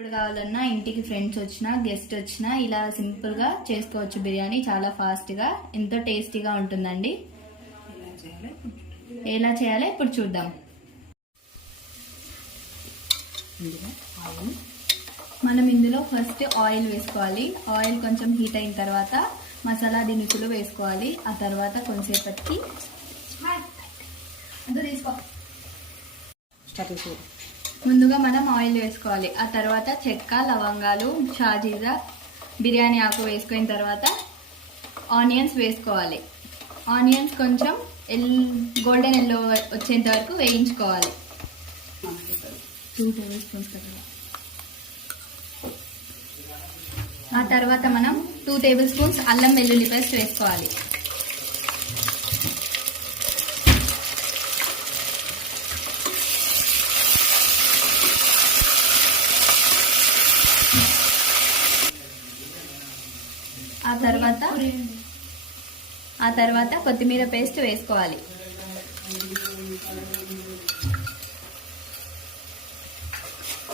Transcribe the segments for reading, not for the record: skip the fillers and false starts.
ఇప్పుడు కావాలన్నా ఇంటికి ఫ్రెండ్స్ వచ్చినా గెస్ట్ వచ్చినా ఇలా సింపుల్గా చేసుకోవచ్చు. బిర్యానీ చాలా ఫాస్ట్గా ఎంతో టేస్టీగా ఉంటుందండి. ఎలా చేయాలో ఇప్పుడు చూద్దాం. మనం ఇందులో ఫస్ట్ ఆయిల్ వేసుకోవాలి. ఆయిల్ కొంచెం హీట్ అయిన తర్వాత మసాలా దినుసులు వేసుకోవాలి. ఆ తర్వాత కొంచెంసేపటికి ముందుగా మనం ఆయిల్ వేసుకోవాలి. ఆ తర్వాత చెక్క, లవంగాలు, షాజీరా, బిర్యానీ ఆకు వేసుకున్న తర్వాత ఆనియన్స్ వేసుకోవాలి. ఆనియన్స్ కొంచెం గోల్డెన్ ఎల్లో వచ్చేంత వరకు వేయించుకోవాలి. 2 టేబుల్ స్పూన్స్ కదా. ఆ తర్వాత మనం 2 టేబుల్ స్పూన్స్ అల్లం వెల్లుల్లి పేస్ట్ వేసుకోవాలి. ఆ తర్వాత కొత్తిమీర పేస్ట్ వేసుకోవాలి.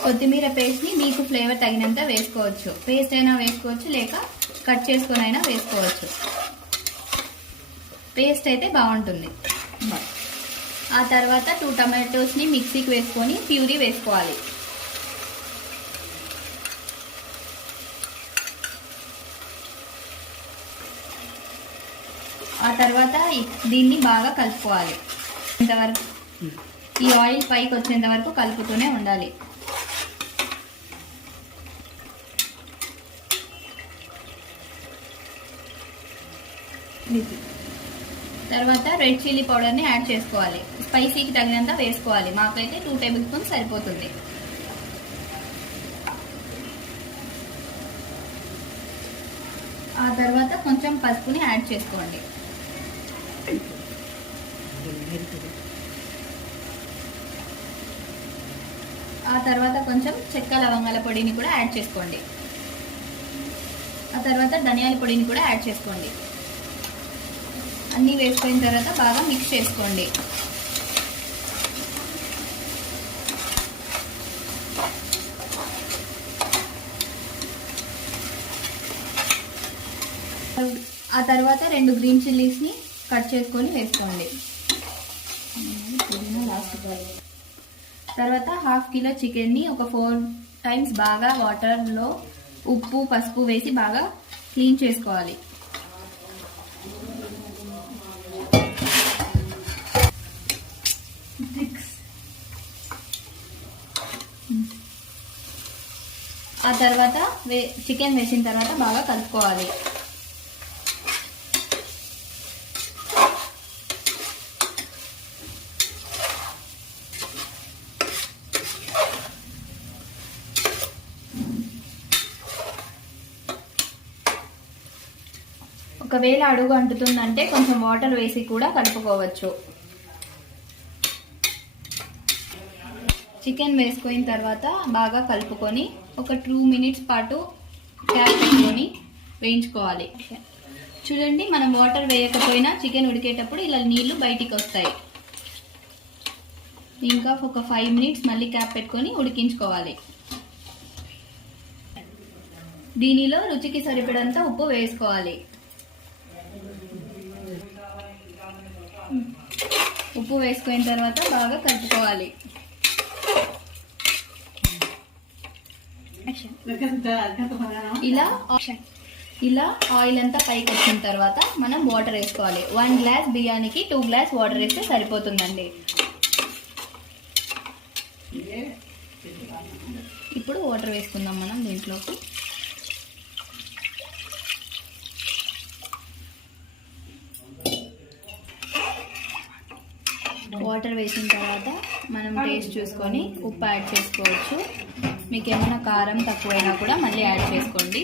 కొత్తిమీర పేస్ట్ని మీకు ఫ్లేవర్ తగినంత వేసుకోవచ్చు. పేస్ట్ అయినా వేసుకోవచ్చు, లేక కట్ చేసుకొని అయినా వేసుకోవచ్చు. పేస్ట్ అయితే బాగుంటుంది. ఆ తర్వాత 2 టమాటోస్ని మిక్సీకి వేసుకొని ప్యూరీ వేసుకోవాలి. ఆ తర్వాత దీన్ని బాగా కలుపుకోవాలి. ఇంతవరకు ఈ ఆయిల్ పైకి వచ్చేంత వరకు కలుపుతూనే ఉండాలి. తర్వాత రెడ్ చిల్లీ పౌడర్ని యాడ్ చేసుకోవాలి. స్పైసీకి తగినంత వేసుకోవాలి. మాకైతే 2 టేబుల్ స్పూన్స్ సరిపోతుంది. ఆ తర్వాత కొంచెం పసుపుని యాడ్ చేసుకోండి. ఆ తర్వాత కొంచెం చెక్క, లవంగాల పొడిని కూడా యాడ్ చేసుకోండి. ఆ తర్వాత ధనియాల పొడిని కూడా యాడ్ చేసుకోండి. అన్నీ వేసుకున్న తర్వాత బాగా మిక్స్ చేసుకోండి. ఆ తర్వాత 2 గ్రీన్ చిల్లీస్ని కట్ చేసుకొని వేసుకోండి. తర్వాత 1/2 కిలో చికెన్ని ఒక 4 టైమ్స్ బాగా వాటర్లో ఉప్పు, పసుపు వేసి బాగా క్లీన్ చేసుకోవాలి. ఆ తర్వాత చికెన్ వేసిన తర్వాత బాగా కలుపుకోవాలి. ఒకవేళ అడుగు అంటుతుందంటే కొంచెం వాటర్ వేసి కూడా కలుపుకోవచ్చు. చికెన్ వేసుకున్న తర్వాత బాగా కలుపుకొని ఒక 2 మినిట్స్ పాటు క్యాప్ పెట్టుకొని వేయించుకోవాలి. చూడండి, మనం వాటర్ వేయకపోయినా చికెన్ ఉడికేటప్పుడు ఇలా నీళ్లు బయటికి వస్తాయి. ఇంకా ఒక 5 మినిట్స్ మళ్ళీ క్యాప్ పెట్టుకొని ఉడికించుకోవాలి. దీనిలో రుచికి సరిపడంత ఉప్పు వేసుకోవాలి. ఉప్పు వేసుకున్న తర్వాత బాగా కలుపుకోవాలి. ఇలా ఆయిల్ అంతా పైకి వచ్చిన తర్వాత మనం వాటర్ వేసుకోవాలి. 1 గ్లాస్ బిర్యానీకి 2 గ్లాస్ వాటర్ వేస్తే సరిపోతుందండి. ఇప్పుడు వాటర్ వేసుకుందాం మనం దీంట్లోకి. వాటర్ వేసిన తర్వాత మనం టేస్ట్ చూసుకొని ఉప్పు యాడ్ చేసుకోవచ్చు. మీకు ఏమైనా కారం తక్కువైనా కూడా మళ్ళీ యాడ్ చేసుకోండి.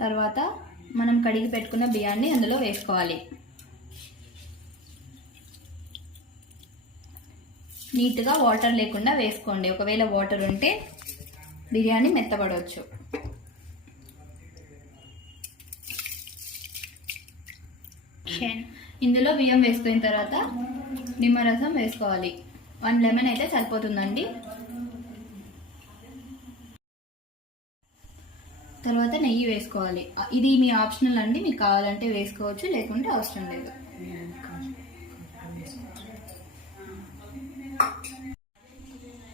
తర్వాత మనం కడిగి పెట్టుకున్న బియ్యాన్ని అందులో వేసుకోవాలి. నీట్గా వాటర్ లేకుండా వేసుకోండి. ఒకవేళ వాటర్ ఉంటే బిర్యానీ మెత్తబడవచ్చు. ఇందులో బియ్యం వేసుకున్న తర్వాత నిమ్మరసం వేసుకోవాలి. 1 లెమన్ అయితే సరిపోతుందండి. తర్వాత నెయ్యి వేసుకోవాలి. ఇది మీ ఆప్షనల్ అండి, మీకు కావాలంటే వేసుకోవచ్చు, లేకుంటే అవసరం లేదు.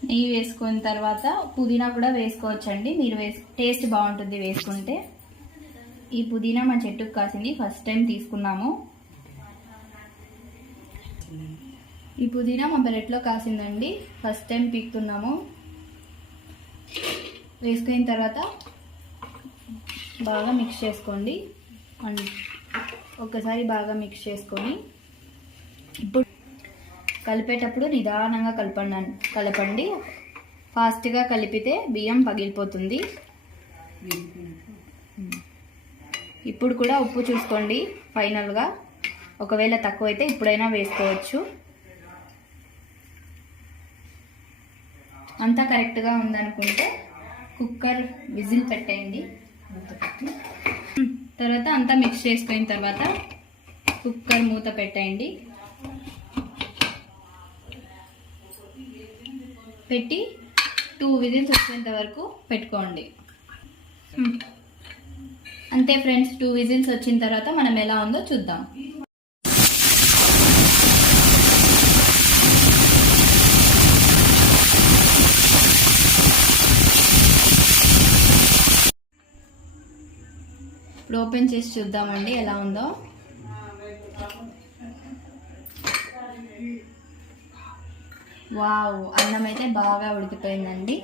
నెయ్యి వేసుకున్న తర్వాత పుదీనా కూడా వేసుకోవచ్చండి. మీరు టేస్ట్ బాగుంటుంది వేసుకుంటే. ఈ పుదీనా మా చెట్టుకు కాసింది, ఫస్ట్ టైం తీసుకున్నాము. ఈ పుదీనా మా పెరట్లో కాసిందండి, ఫస్ట్ టైం పీకుతున్నాము. వేసుకున్న తర్వాత బాగా మిక్స్ చేసుకోండి. ఒకసారి బాగా మిక్స్ చేసుకొని ఇప్పుడు కలిపేటప్పుడు నిదానంగా కలపండి. ఫాస్ట్గా కలిపితే బియ్యం పగిలిపోతుంది. ఇప్పుడు కూడా ఉప్పు చూసుకోండి ఫైనల్గా. ఒకవేళ తక్కువైతే ఇప్పుడైనా వేసుకోవచ్చు. అంతా కరెక్ట్గా ఉందనుకుంటే కుక్కర్ విజిల్ పెట్టేయండి. తర్వాత అంతా మిక్స్ చేసుకున్న తర్వాత కుక్కర్ మూత పెట్టేయండి. పెట్టి 2 విజిల్స్ వచ్చేంత వరకు పెట్టుకోండి. అంతే ఫ్రెండ్స్, 2 విజిల్స్ వచ్చిన తర్వాత మనం ఎలా ఉందో చూద్దాం. ఇప్పుడు ఓపెన్ చేసి చూద్దామండి ఎలా ఉందో. వావ్, అన్నం అయితే బాగా ఉడికిపోయిందండి.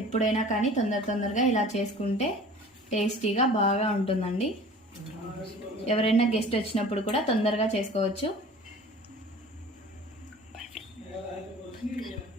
ఎప్పుడైనా కానీ తొందరగా ఇలా చేసుకుంటే టేస్టీగా బాగా ఉంటుందండి. ఎవరైనా గెస్ట్ వచ్చినప్పుడు కూడా తొందరగా చేసుకోవచ్చు.